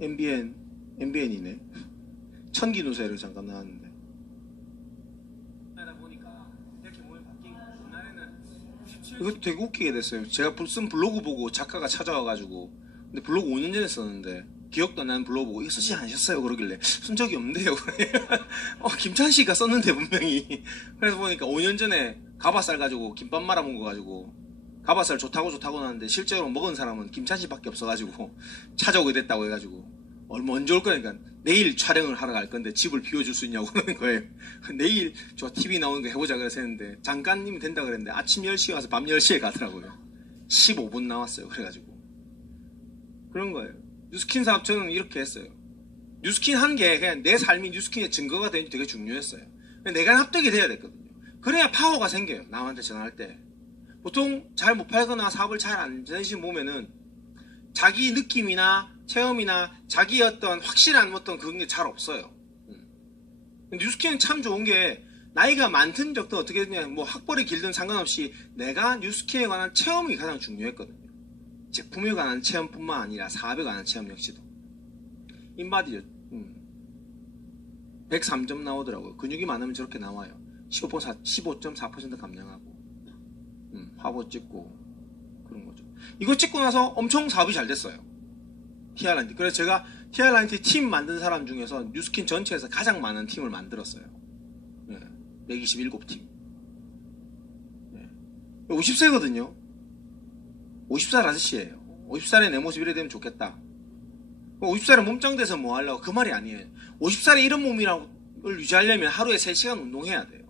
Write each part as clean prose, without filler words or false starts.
MBN이네. 천기누세를 잠깐 나왔는데. 이것도 되게 웃기게 됐어요. 제가 쓴 블로그 보고 작가가 찾아와가지고, 근데 블로그 5년 전에 썼는데 기억도 안 나는 블로그 보고 이거 쓰지 않으셨어요? 그러길래 쓴 적이 없는데요. 김찬 씨가 썼는데 분명히. 그래서 보니까 5년 전에 가바살 가지고 김밥 말아 먹은 거 가지고 가바살 좋다고 하는데 실제로 먹은 사람은 김찬 씨밖에 없어가지고 찾아오게 됐다고 해가지고 언제 올 거니까 내일 촬영을 하러 갈 건데 집을 비워줄 수 있냐고 그러는 거예요. 내일 저 TV 나오는 거 해보자 그래서 했는데 잠깐님이 된다 그랬는데 아침 10시에 와서 밤 10시에 가더라고요. 15분 나왔어요. 그래가지고 그런 거예요. 뉴스킨 사업 저는 이렇게 했어요. 뉴스킨 한 게 그냥 내 삶이 뉴스킨의 증거가 되는 게 되게 중요했어요. 내가 납득이 돼야 됐거든요. 그래야 파워가 생겨요. 남한테 전화할 때. 보통 잘 못 팔거나 사업을 잘 안 되시는 보면은 자기 느낌이나 체험이나 자기 어떤 확실한 어떤 그런 게 잘 없어요. 뉴스킨은 참 좋은 게 나이가 많든 적든 어떻게 되냐 뭐 학벌이 길든 상관없이 내가 뉴스킨에 관한 체험이 가장 중요했거든요. 제품에 관한 체험뿐만 아니라 사업에 관한 체험 역시도. 인바디죠. 103점 나오더라고요. 근육이 많으면 저렇게 나와요. 15.4% 감량하고 화보 찍고 그런 거죠. 이거 찍고 나서 엄청 사업이 잘 됐어요. TR라인티. 그래서 제가 TR라인티 팀 만든 사람 중에서 뉴스킨 전체에서 가장 많은 팀을 만들었어요. 127팀. 50세거든요. 50살 아저씨예요. 50살에 내 모습 이래 되면 좋겠다. 50살에 몸짱돼서 뭐 하려고 그 말이 아니에요. 50살에 이런 몸이를 유지하려면 하루에 3시간 운동해야 돼요.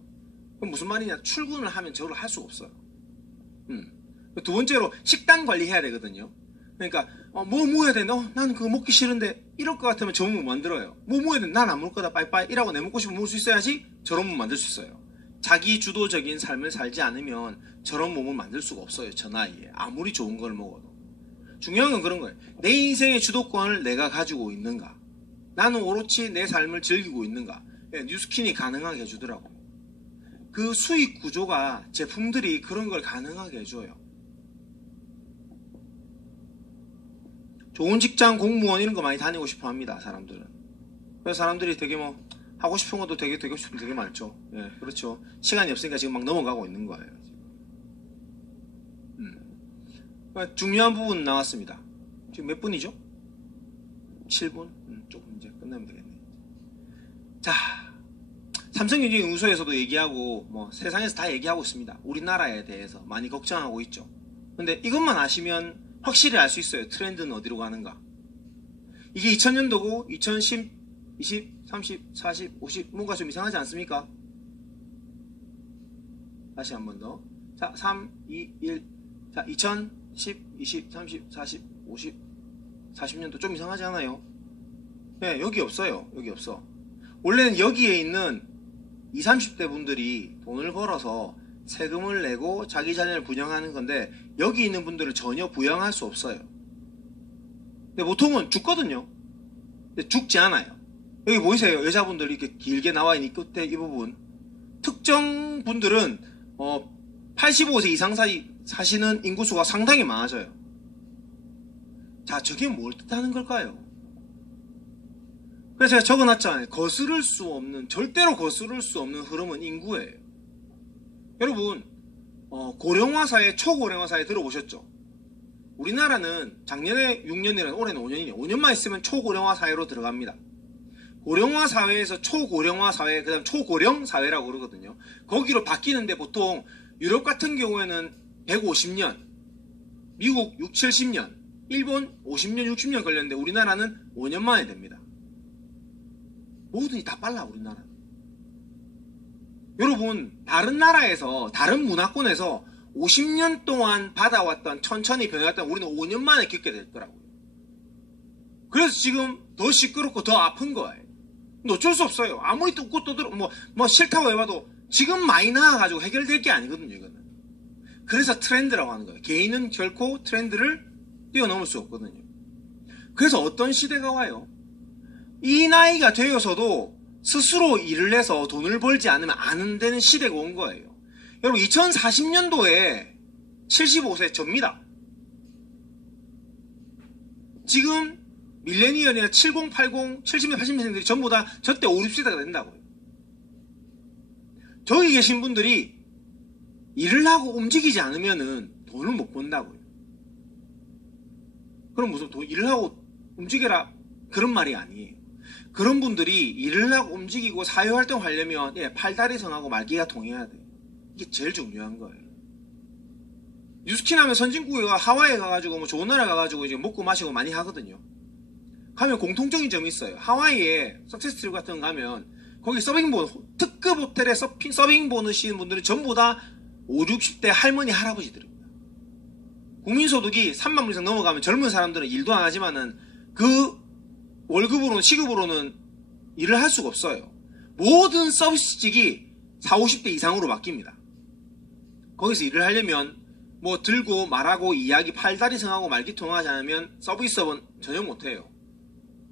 그럼 무슨 말이냐? 출근을 하면 저를 할 수가 없어요. 두 번째로 식단 관리해야 되거든요. 그러니까 뭐 해야 돼? 나는 그거 먹기 싫은데 이럴 것 같으면 저런 몸 만들어요. 뭐 해야 돼? 난 안 먹을 거다 빠이빠이 이라고 내 먹고 싶으면 먹을 수 있어야지 저런 몸 만들 수 있어요. 자기 주도적인 삶을 살지 않으면 저런 몸을 만들 수가 없어요. 저 나이에 아무리 좋은 걸 먹어도. 중요한 건 그런 거예요. 내 인생의 주도권을 내가 가지고 있는가? 나는 오롯이 내 삶을 즐기고 있는가? 뉴스킨이 가능하게 해주더라고요. 그 수익 구조가 제품들이 그런 걸 가능하게 해줘요. 좋은 직장, 공무원 이런 거 많이 다니고 싶어 합니다. 사람들은. 그래서 사람들이 되게 하고 싶은 것도 되게 싶은 되게 많죠. 예, 그렇죠. 시간이 없으니까 지금 막 넘어가고 있는 거예요. 그러니까 중요한 부분 나왔습니다. 지금 몇 분이죠? 7분? 조금 이제 끝나면 되겠네. 자, 삼성유진운수에서도 얘기하고 세상에서 다 얘기하고 있습니다. 우리나라에 대해서 많이 걱정하고 있죠. 근데 이것만 아시면 확실히 알 수 있어요. 트렌드는 어디로 가는가. 이게 2000년도고 2010, 20, 30, 40, 50 뭔가 좀 이상하지 않습니까? 다시 한 번 더. 자, 3, 2, 1. 자, 2010, 20, 30, 40, 50, 40년도 좀 이상하지 않아요? 네, 여기 없어요. 여기 없어. 원래는 여기에 있는 20, 30대 분들이 돈을 벌어서 세금을 내고 자기 자녀를 부양하는 건데 여기 있는 분들은 전혀 부양할 수 없어요. 근데 보통은 죽거든요. 근데 죽지 않아요. 여기 보이세요? 여자분들이 이렇게 길게 나와 있는 끝에 이 부분. 특정 분들은 85세 이상 사시는 인구수가 상당히 많아져요. 자, 저게 뭘 뜻하는 걸까요? 그래서 제가 적어놨잖아요. 절대로 거스를 수 없는 흐름은 인구예요. 여러분, 고령화 사회, 초고령화 사회 들어보셨죠? 우리나라는 작년에 6년이라는 올해는 5년이네요. 5년만 있으면 초고령화 사회로 들어갑니다. 고령화 사회에서 초고령화 사회, 그 다음 초고령 사회라고 그러거든요. 거기로 바뀌는데 보통 유럽 같은 경우에는 150년, 미국 6, 70년, 일본 50년, 60년 걸렸는데 우리나라는 5년 만에 됩니다. 뭐든지 다 빨라, 우리나라. 여러분, 다른 나라에서, 다른 문화권에서 50년 동안 받아왔던, 천천히 변해왔던 우리는 5년 만에 겪게 될 거라고요. 그래서 지금 더 시끄럽고 더 아픈 거예요. 근데 어쩔 수 없어요. 아무리 뜯고 떠들어, 싫다고 해봐도 지금 많이 나아가지고 해결될 게 아니거든요, 이거는. 그래서 트렌드라고 하는 거예요. 개인은 결코 트렌드를 뛰어넘을 수 없거든요. 그래서 어떤 시대가 와요? 이 나이가 되어서도 스스로 일을 해서 돈을 벌지 않으면 안 되는 시대가 온 거예요. 여러분, 2040년도에 75세 접니다. 지금 밀레니얼이나 70, 80, 70년, 80년생들이 전부 다 저때 5, 60세대가 된다고요. 저기 계신 분들이 일을 하고 움직이지 않으면은 돈을 못 번다고요. 그럼 무슨 일을 하고 움직여라 그런 말이 아니에요. 그런 분들이 일을 하고 움직이고 사회활동 하려면 팔다리 성하고 말기가 통해야 돼요. 이게 제일 중요한 거예요. 뉴스킨 하면 선진국에 하와이에 가가지고 뭐 좋은 나라 가가지고 이제 먹고 마시고 많이 하거든요. 가면 공통적인 점이 있어요. 하와이에 석세스트립 같은 거 가면 거기 특급 호텔에 서빙 보시는 분들은 전부 다 5, 60대 할머니 할아버지들입니다. 국민소득이 3만 불 이상 넘어가면 젊은 사람들은 일도 안 하지만은 그 월급으로는 시급으로는 일을 할 수가 없어요. 모든 서비스직이 40, 50대 이상으로 바뀝니다. 거기서 일을 하려면 뭐 들고 말하고 이야기 팔다리 성하고 말기통하지 않으면 서비스업은 전혀 못해요.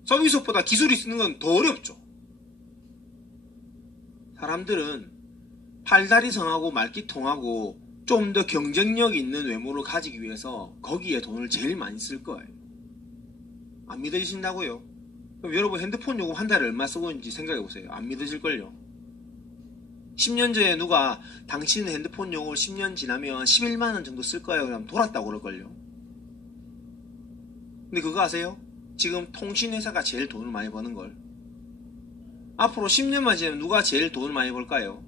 서비스업보다 기술이 쓰는 건 더 어렵죠. 사람들은 팔다리 성하고 말기통하고 좀 더 경쟁력 있는 외모를 가지기 위해서 거기에 돈을 제일 많이 쓸 거예요. 안 믿어지신다고요? 그럼 여러분 핸드폰 요금 한 달에 얼마 쓰고 있는지 생각해보세요. 안 믿어질걸요? 10년 전에 누가 당신은 핸드폰 요금을 10년 지나면 11만원 정도 쓸 거예요. 그러면 돌았다고 그럴걸요? 근데 그거 아세요? 지금 통신회사가 제일 돈을 많이 버는걸. 앞으로 10년만 지나면 누가 제일 돈을 많이 벌까요?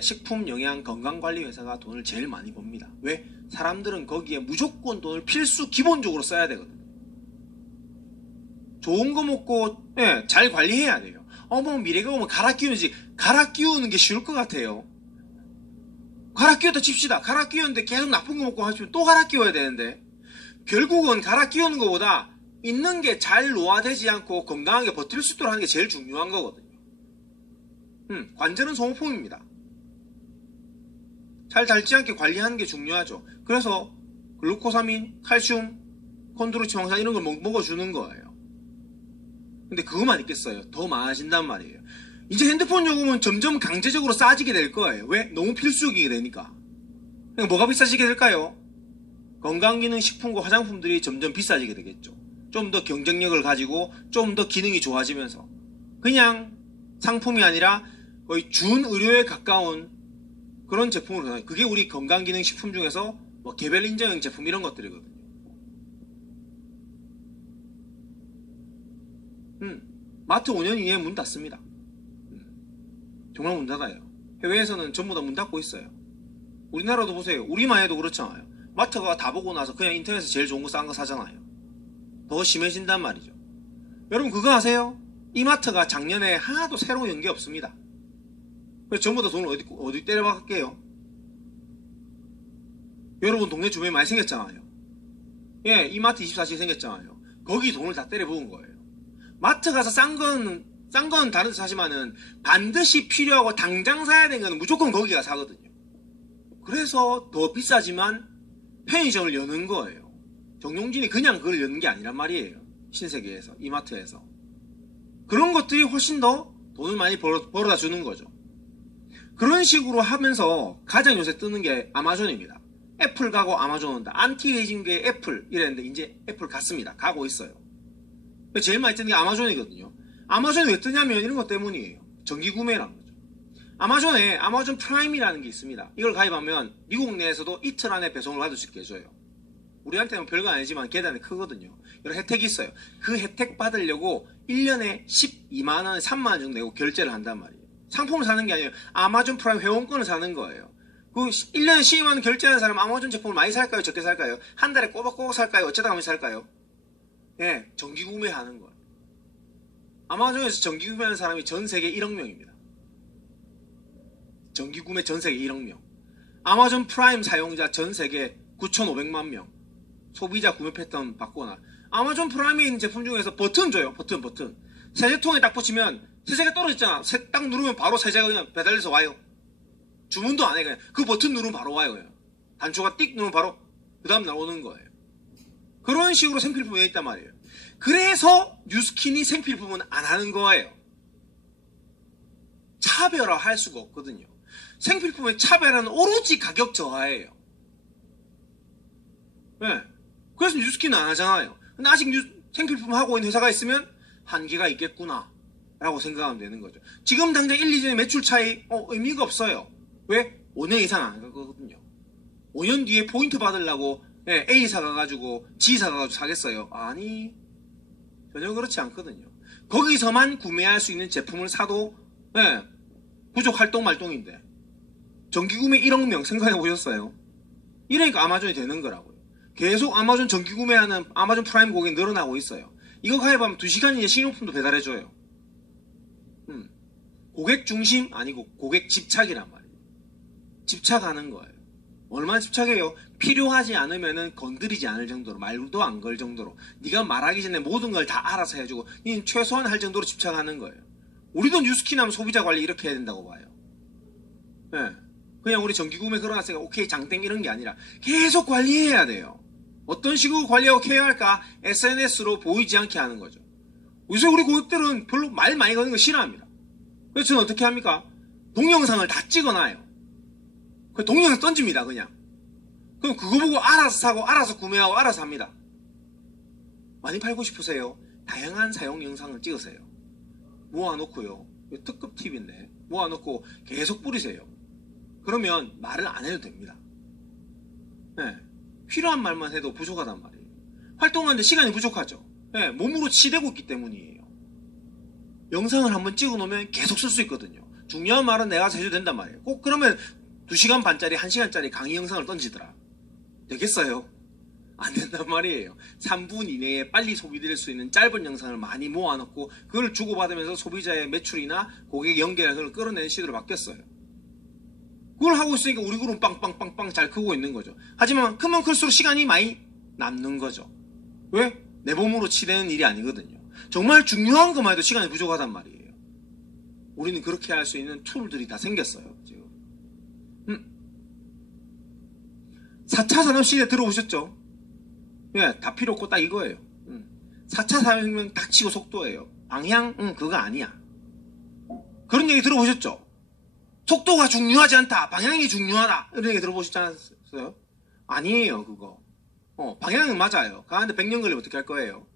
식품, 영양, 건강관리 회사가 돈을 제일 많이 법니다. 왜? 사람들은 거기에 무조건 돈을 필수 기본적으로 써야 되거든요. 좋은 거 먹고 잘 관리해야 돼요. 뭐 미래가 오면 갈아 끼우는지 갈아 끼우는 게 쉬울 것 같아요. 갈아 끼웠다 칩시다. 갈아 끼웠는데 계속 나쁜 거 먹고 하시면 또 갈아 끼워야 되는데 결국은 갈아 끼우는 것보다 있는 게 잘 노화되지 않고 건강하게 버틸 수 있도록 하는 게 제일 중요한 거거든요. 관절은 소모품입니다. 잘 닳지 않게 관리하는 게 중요하죠. 그래서 글루코사민, 칼슘, 콘드로치황산 이런 걸 먹어주는 거예요. 근데 그것만 있겠어요? 더 많아진단 말이에요. 이제 핸드폰 요금은 점점 강제적으로 싸지게 될 거예요. 왜? 너무 필수기가 되니까. 그러니까 뭐가 비싸지게 될까요? 건강기능 식품과 화장품들이 점점 비싸지게 되겠죠. 좀 더 경쟁력을 가지고 좀 더 기능이 좋아지면서 그냥 상품이 아니라 거의 준의료에 가까운 그런 제품으로 나와요. 그게 우리 건강기능 식품 중에서 뭐 개별 인증형 제품 이런 것들이거든요. 마트 5년 이내에 문 닫습니다. 정말 문 닫아요. 해외에서는 전부 다 문 닫고 있어요. 우리나라도 보세요. 우리만 해도 그렇잖아요. 마트가 다 보고 나서 그냥 인터넷에서 제일 좋은 거 싼 거 사잖아요. 더 심해진단 말이죠. 여러분 그거 아세요? 이마트가 작년에 하나도 새로 연 게 없습니다. 그래서 전부 다 돈을 어디 때려박을게요? 여러분 동네 주변에 많이 생겼잖아요. 이마트 24시에 생겼잖아요. 거기 돈을 다 때려 부은 거예요. 마트 가서 싼 건 다른 데서 사지만은 반드시 필요하고 당장 사야 되는 거는 무조건 거기가 사거든요. 그래서 더 비싸지만 편의점을 여는 거예요. 정용진이 그냥 그걸 여는 게 아니란 말이에요. 신세계에서, 이마트에서. 그런 것들이 훨씬 더 돈을 많이 벌어다 주는 거죠. 그런 식으로 하면서 가장 요새 뜨는 게 아마존입니다. 애플 가고 아마존 온다. 안티에이징계의 애플 이랬는데 이제 애플 갔습니다. 가고 있어요. 제일 많이 뜨는 게 아마존이거든요. 아마존이 왜 뜨냐면 이런 것 때문이에요. 정기구매라는 거죠. 아마존에 아마존 프라임이라는 게 있습니다. 이걸 가입하면 미국 내에서도 이틀 안에 배송을 받을 수 있게 해줘요. 우리한테는 별거 아니지만 계단이 크거든요. 이런 혜택이 있어요. 그 혜택 받으려고 1년에 12만원, 3만원 정도 내고 결제를 한단 말이에요. 상품을 사는 게 아니에요. 아마존 프라임 회원권을 사는 거예요. 그 1년에 12만원 결제하는 사람은 아마존 제품을 많이 살까요? 적게 살까요? 한 달에 꼬박꼬박 살까요? 어쩌다 가면서 살까요? 정기 구매하는 거예요. 아마존에서 정기 구매하는 사람이 전 세계 1억 명입니다. 정기 구매 전 세계 1억 명. 아마존 프라임 사용자 전 세계 9,500만 명. 소비자 구매 패턴 바꾸거나. 아마존 프라임에 있는 제품 중에서 버튼 줘요. 버튼. 세제통에 딱 붙이면 세제가 떨어졌잖아. 딱 누르면 바로 세제가 그냥 배달돼서 와요. 주문도 안 해. 그냥 그 버튼 누르면 바로 와요. 그냥. 단추가 띡 누르면 바로 그 다음 나오는 거예요. 그런 식으로 생필품에 있단 말이에요. 그래서 뉴스킨이 생필품은 안 하는 거예요. 차별화할 수가 없거든요. 생필품의 차별화는 오로지 가격 저하예요. 그래서 뉴스킨은 안 하잖아요. 근데 아직 생필품 하고 있는 회사가 있으면 한계가 있겠구나 라고 생각하면 되는 거죠. 지금 당장 1, 2년의 매출 차이 의미가 없어요. 왜? 5년 이상 안 가거든요. 5년 뒤에 포인트 받으려고 A사 가가지고 G사 가가지고 사겠어요? 아니, 전혀 그렇지 않거든요. 거기서만 구매할 수 있는 제품을 사도 부족 활동 말동인데 정기구매 1억 명 생각해 보셨어요? 이러니까 아마존이 되는 거라고요. 계속 아마존 정기구매하는 아마존 프라임 고객이 늘어나고 있어요. 이거 가입하면 2시간 이내 식료품도 배달해줘요. 고객 중심 아니고 고객 집착이란 말이에요. 집착하는 거예요. 얼마나 집착해요? 필요하지 않으면은 건드리지 않을 정도로, 말도 안 걸 정도로, 네가 말하기 전에 모든 걸 다 알아서 해주고 최소한 할 정도로 집착하는 거예요. 우리도 뉴스킨 하면 소비자 관리 이렇게 해야 된다고 봐요. 그냥 우리 정기구매 걸어놨으니까 오케이 장땡 이런 게 아니라 계속 관리해야 돼요. 어떤 식으로 관리하고 케어할까? SNS로 보이지 않게 하는 거죠. 요새 우리 고객들은 별로 말 많이 거는 거 싫어합니다. 그래서 저는 어떻게 합니까? 동영상을 다 찍어놔요. 그 동영상 던집니다, 그냥. 그럼 그거 보고 알아서 사고, 알아서 구매하고, 알아서 합니다. 많이 팔고 싶으세요? 다양한 사용 영상을 찍으세요. 모아놓고요. 특급 팁인데, 모아놓고 계속 뿌리세요. 그러면 말을 안 해도 됩니다. 필요한 말만 해도 부족하단 말이에요. 활동하는데 시간이 부족하죠. 몸으로 치대고 있기 때문이에요. 영상을 한번 찍어 놓으면 계속 쓸 수 있거든요. 중요한 말은 내가 해도 된단 말이에요. 꼭 그러면 2시간 반짜리 1시간짜리 강의 영상을 던지더라. 되겠어요? 안 된단 말이에요. 3분 이내에 빨리 소비될 수 있는 짧은 영상을 많이 모아놓고 그걸 주고받으면서 소비자의 매출이나 고객 연결을 끌어내는 시대로 바뀌었어요. 그걸 하고 있으니까 우리 그룹은 빵빵빵빵 잘 크고 있는 거죠. 하지만 크면 클수록 시간이 많이 남는 거죠. 왜? 내 몸으로 치대는 일이 아니거든요. 정말 중요한 것만 해도 시간이 부족하단 말이에요. 우리는 그렇게 할 수 있는 툴들이 다 생겼어요. 지금. 4차 산업시대 들어보셨죠? 다 필요 없고 딱 이거예요. 4차 산업혁명 닥치고 속도예요. 방향? 그거 아니야. 그런 얘기 들어보셨죠? 속도가 중요하지 않다. 방향이 중요하다. 이런 얘기 들어보셨지 않았어요? 아니에요, 그거. 방향은 맞아요. 가는데 100년 걸리면 어떻게 할 거예요?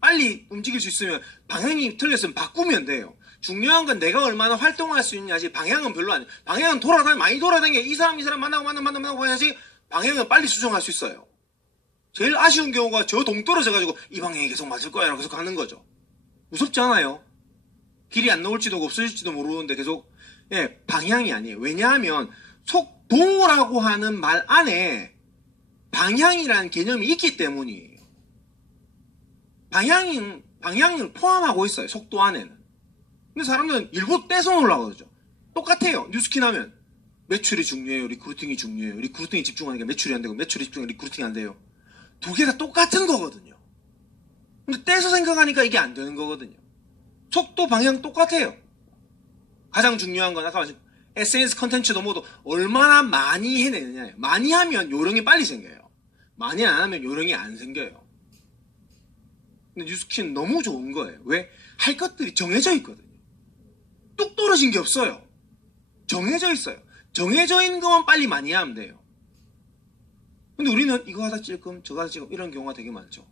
빨리 움직일 수 있으면 방향이 틀렸으면 바꾸면 돼요. 중요한 건 내가 얼마나 활동할 수 있냐지 방향은 별로 아니에요. 방향은 많이 돌아다녀. 이 사람 만나고 해야지 방향은 빨리 수정할 수 있어요. 제일 아쉬운 경우가 저 동 떨어져가지고 이 방향이 계속 맞을 거야 라고 계속 가는 거죠. 무섭지 않아요? 길이 안 나올지도 없어질지도 모르는데 계속 방향이 아니에요. 왜냐하면 속도라고 하는 말 안에 방향이라는 개념이 있기 때문이에요. 방향을 포함하고 있어요. 속도 안에는. 근데 사람들은 일부 떼서 놓으려고 그러죠. 똑같아요. 뉴스킨 하면 매출이 중요해요. 리크루팅이 중요해요. 리크루팅이 집중하니까 매출이 안 되고 매출이 집중하니까 리크루팅이 안 돼요. 두 개 다 똑같은 거거든요. 근데 떼서 생각하니까 이게 안 되는 거거든요. 속도 방향 똑같아요. 가장 중요한 건 아까 말씀 SNS 컨텐츠도 모두 얼마나 많이 해내느냐예요. 많이 하면 요령이 빨리 생겨요. 많이 안 하면 요령이 안 생겨요. 근데 뉴스킨 너무 좋은 거예요. 왜? 할 것들이 정해져 있거든요. 뚝 떨어진 게 없어요. 정해져 있어요. 정해져 있는 것만 빨리 많이 하면 돼요. 근데 우리는 이거 하다 찔끔 저거 하다 찔끔 이런 경우가 되게 많죠.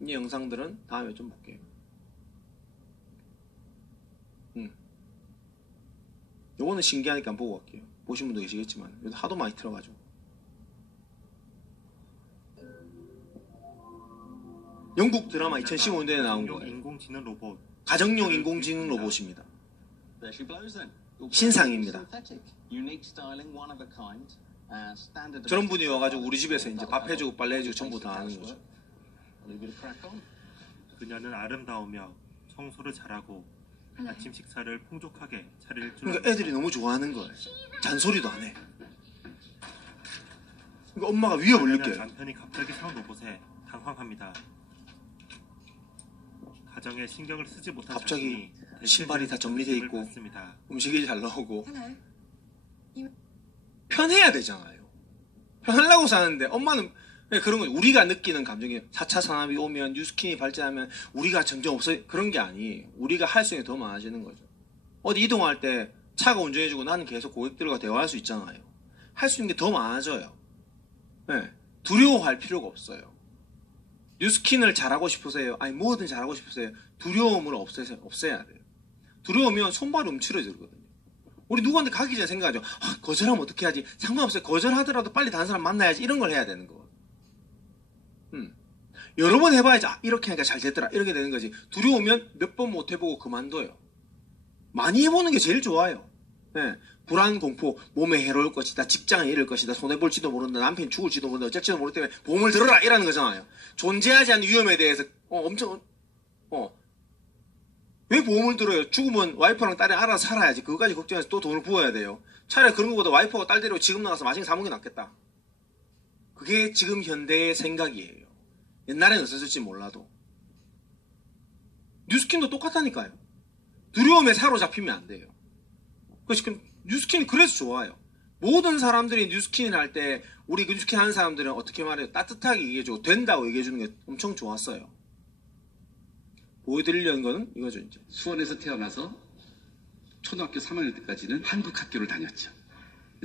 이 영상들은 다음에 좀 볼게요. 요거는 신기하니까 보고 갈게요. 보신 분도 계시겠지만 요즘 하도 많이 틀어가지고. 영국 드라마 2015년에 나온 거예요. 인공지능 로봇. 가정용 인공지능 로봇입니다. 신상입니다. 저런 분이 와가지고 우리 집에서 이제 밥 해주고 빨래 해주고 전부 다 하는 거죠. 그녀는 아름다우며 청소를 잘하고 아침 식사를 풍족하게 차릴 줄. 그러니까 애들이 너무 좋아하는 거예요. 잔소리도 안 해. 그러니까 엄마가 위협을 느껴요. 남편이 갑자기 산 로봇에 당황합니다. 가정에 신경을 쓰지 못한 갑자기 자신이 신발이 다 정리돼 있고 받습니다. 음식이 잘 나오고 편해야 되잖아요. 편하려고 사는데 엄마는 그런 거죠. 우리가 느끼는 감정이 4차 산업이 오면 뉴스킨이 발전하면 우리가 점점 없어요. 그런 게 아니에요. 우리가 할 수 있는 게 더 많아지는 거죠. 어디 이동할 때 차가 운전해주고 나는 계속 고객들과 대화할 수 있잖아요. 할 수 있는 게 더 많아져요. 네. 두려워할 필요가 없어요. 뉴스킨을 잘하고 싶으세요? 아니 뭐든 잘하고 싶으세요? 두려움을 없애야 돼요. 두려우면 손발이 움츠러지거든요. 우리 누구한테 가기 전에 생각하죠. 거절하면 어떻게 하지? 상관없어요. 거절하더라도 빨리 다른 사람 만나야지. 이런 걸 해야 되는 거. 여러 번 해봐야지. 이렇게 하니까 잘 됐더라. 이렇게 되는 거지. 두려우면 몇 번 못 해보고 그만둬요. 많이 해보는 게 제일 좋아요. 네. 불안, 공포, 몸에 해로울 것이다. 직장에 이를 것이다. 손해볼지도 모른다. 남편이 죽을지도 모른다. 어쩔지도 모르기 때문에 보험을 들어라. 이라는 거잖아요. 존재하지 않는 위험에 대해서 왜 보험을 들어요? 죽으면 와이프랑 딸이 알아서 살아야지. 그거까지 걱정해서 또 돈을 부어야 돼요. 차라리 그런 것보다 와이프하고 딸 데리고 지금 나가서 맛있게 사 먹는 게 낫겠다. 그게 지금 현대의 생각이에요. 옛날에는 없었을지 몰라도. 뉴스킨도 똑같다니까요. 두려움에 사로잡히면 안 돼요. 그래서 뉴스킨이 그래서 좋아요. 모든 사람들이 뉴스킨을 할 때 우리 그 뉴스킨 하는 사람들은 어떻게 말해요? 따뜻하게 얘기해주고 된다고 얘기해주는 게 엄청 좋았어요. 보여드리려는 거는 이거죠. 이제 수원에서 태어나서 초등학교 3학년 때까지는 한국 학교를 다녔죠.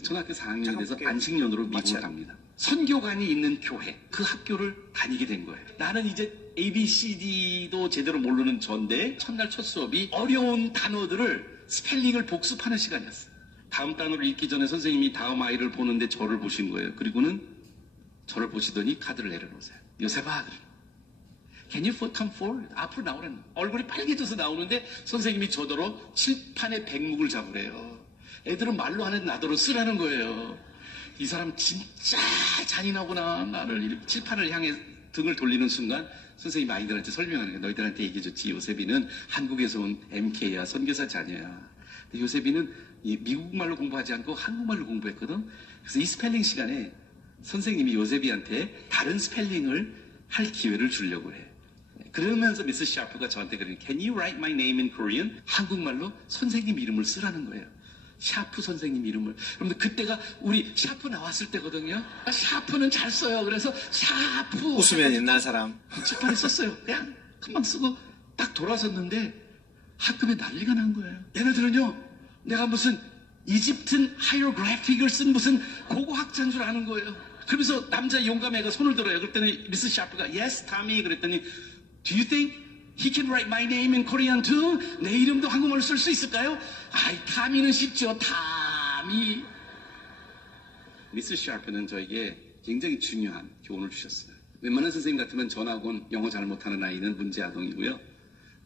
초등학교 4학년이 돼서 안식년으로 미국을 갑니다. 선교관이 있는 교회, 그 학교를 다니게 된 거예요. 나는 이제 ABCD도 제대로 모르는 전데 첫날 첫 수업이 어려운 단어들을 스펠링을 복습하는 시간이었어요. 다음 단어를 읽기 전에 선생님이 다음 아이를 보는데 저를 보신 거예요. 그리고는 저를 보시더니 카드를 내려놓으세요. 요셉아, Can you come forward? 앞으로 나오라는 얼굴이 빨개져서 나오는데 선생님이 저더러 칠판에 백묵을 잡으래요. 애들은 말로 하는 나더러 쓰라는 거예요. 이 사람 진짜 잔인하구나. 나를 이렇게 칠판을 향해 등을 돌리는 순간 선생님이 아이들한테 설명하는 거예요. 너희들한테 얘기해줬지. 요셉이는 한국에서 온 MK야. 선교사 자녀야. 근데 요셉이는 미국말로 공부하지 않고 한국말로 공부했거든. 그래서 이 스펠링 시간에 선생님이 요셉이한테 다른 스펠링을 할 기회를 주려고 해. 그러면서 미스 샤프가 저한테 그러는 Can you write my name in Korean? 한국말로 선생님 이름을 쓰라는 거예요. 샤프 선생님 이름을. 그런데 그때가 우리 샤프 나왔을 때거든요. 샤프는 잘 써요. 그래서 샤프 웃으면 옛날 사람. 칠판에 썼어요. 그냥 금방 쓰고 딱 돌아섰는데 학급에 난리가 난 거예요. 얘네들은요, 내가 무슨 이집트 하이로그래픽을 쓴 무슨 고고학자인 줄 아는 거예요. 그러면서 남자 용감애가 손을 들어요. 그랬더니 미스 샤프가 Yes, Tommy. 그랬더니 Do you think he can write my name in Korean too? 내 이름도 한국말로 쓸 수 있을까요? 아이, 타미는 쉽죠. 타미. 미스 샤프는 저에게 굉장히 중요한 교훈을 주셨어요. 웬만한 선생님 같으면 전학원 영어 잘 못하는 아이는 문제 아동이고요.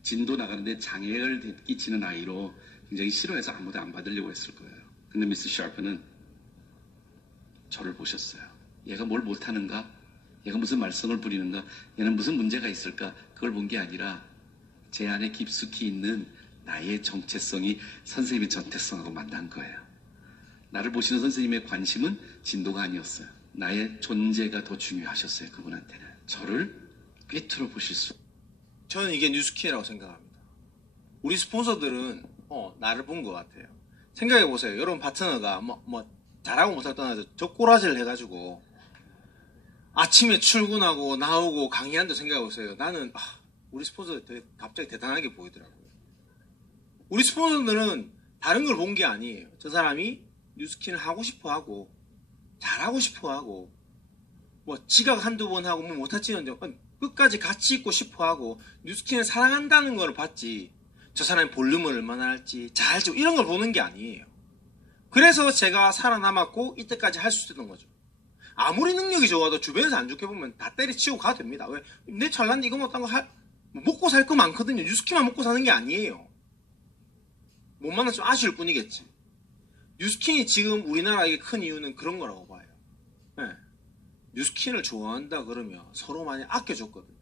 진도 나가는데 장애를 끼치는 아이로 굉장히 싫어해서 아무도 안 받으려고 했을 거예요. 근데 미스 샤프는 저를 보셨어요. 얘가 뭘 못하는가? 얘가 무슨 말썽을 부리는가? 얘는 무슨 문제가 있을까? 그걸 본 게 아니라 제 안에 깊숙이 있는 나의 정체성이 선생님의 전태성하고 만난 거예요. 나를 보시는 선생님의 관심은 진도가 아니었어요. 나의 존재가 더 중요하셨어요. 그분한테는. 저를 꿰뚫어 보실 수. 저는 이게 뉴스킨이라고 생각합니다. 우리 스폰서들은 나를 본 것 같아요. 생각해 보세요. 여러분 파트너가 잘하고 못할 떠나서 젖꼬라지를 해가지고 아침에 출근하고 나오고 강의한다 생각해 보세요. 나는 우리 스폰서 갑자기 대단하게 보이더라고요. 우리 스폰서들은 다른 걸 본 게 아니에요. 저 사람이 뉴스킨을 하고 싶어 하고 잘하고 싶어 하고 지각 한두 번 하고 못하지는 끝까지 같이 있고 싶어 하고 뉴스킨을 사랑한다는 걸 봤지, 저 사람이 볼륨을 얼마나 할지 잘할지 이런 걸 보는 게 아니에요. 그래서 제가 살아남았고 이때까지 할 수 있었던 거죠. 아무리 능력이 좋아도 주변에서 안 좋게 보면 다 때리치고 가도 됩니다. 왜? 내 잘난 이거 못한 거 먹고 살 거 많거든요. 뉴스킨만 먹고 사는 게 아니에요. 못 만나서 좀 아쉬울 뿐이겠지. 뉴스킨이 지금 우리나라에 큰 이유는 그런 거라고 봐요. 네. 뉴스킨을 좋아한다 그러면 서로 많이 아껴줬거든요.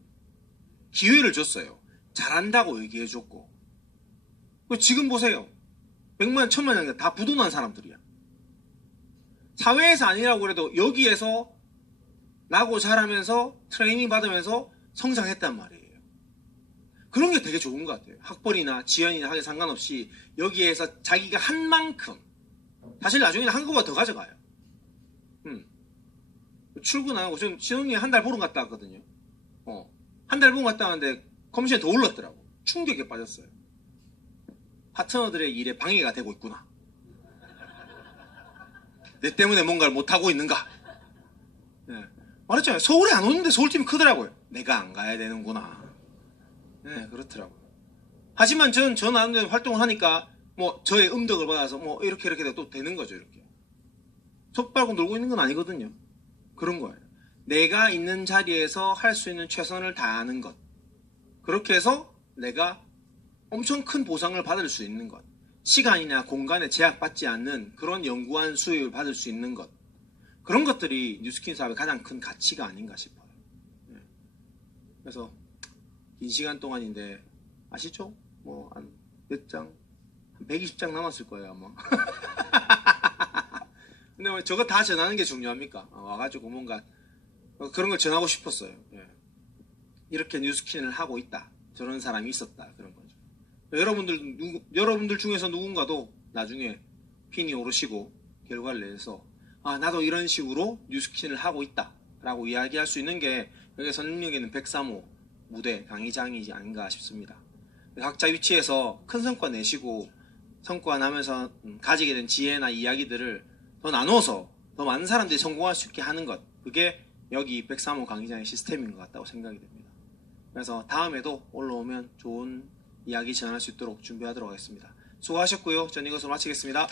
기회를 줬어요. 잘한다고 얘기해줬고. 지금 보세요. 100만, 1000만 다 부도난 사람들이야. 사회에서 아니라고 그래도 여기에서 나고 자라면서 트레이닝 받으면서 성장했단 말이에요. 그런 게 되게 좋은 것 같아요. 학벌이나 지연이나 하게 상관없이 여기에서 자기가 한 만큼, 사실 나중에는 한 거보다 더 가져가요. 출근하고, 전 신혼여행 한 달 보러 갔다 왔거든요. 한 달 보러 갔다 왔는데 커미션이 더 올랐더라고. 충격에 빠졌어요. 파트너들의 일에 방해가 되고 있구나. 내 때문에 뭔가를 못하고 있는가? 예. 말했잖아요. 서울에 안 오는데 서울팀이 크더라고요. 내가 안 가야 되는구나. 네, 그렇더라고요. 하지만 저 나름대로 활동을 하니까 뭐 저의 음덕을 받아서 뭐 이렇게 되고 또 되는 거죠. 이렇게 속 빨고 놀고 있는 건 아니거든요. 그런 거예요. 내가 있는 자리에서 할 수 있는 최선을 다하는 것. 그렇게 해서 내가 엄청 큰 보상을 받을 수 있는 것. 시간이나 공간에 제약받지 않는 그런 연구한 수입을 받을 수 있는 것. 그런 것들이 뉴스킨 사업의 가장 큰 가치가 아닌가 싶어요. 네. 그래서 긴 시간 동안인데 아시죠? 뭐 한 몇 장? 한 120장 남았을 거예요 아마. 근데 왜 저거 다 전하는 게 중요합니까? 와가지고 뭔가 그런 걸 전하고 싶었어요. 예. 이렇게 뉴스킨을 하고 있다. 저런 사람이 있었다. 그런 거죠. 여러분들 중에서 누군가도 나중에 핀이 오르시고 결과를 내서 나도 이런 식으로 뉴스킨을 하고 있다. 라고 이야기할 수 있는 게 여기 선능력에는 103호 무대 강의장이지 아닌가 싶습니다. 각자 위치에서 큰 성과 내시고 성과 나면서 가지게 된 지혜나 이야기들을 더 나눠서 더 많은 사람들이 성공할 수 있게 하는 것. 그게 여기 103호 강의장의 시스템인 것 같다고 생각이 됩니다. 그래서 다음에도 올라오면 좋은 이야기 전할 수 있도록 준비하도록 하겠습니다. 수고하셨고요. 전 이것으로 마치겠습니다.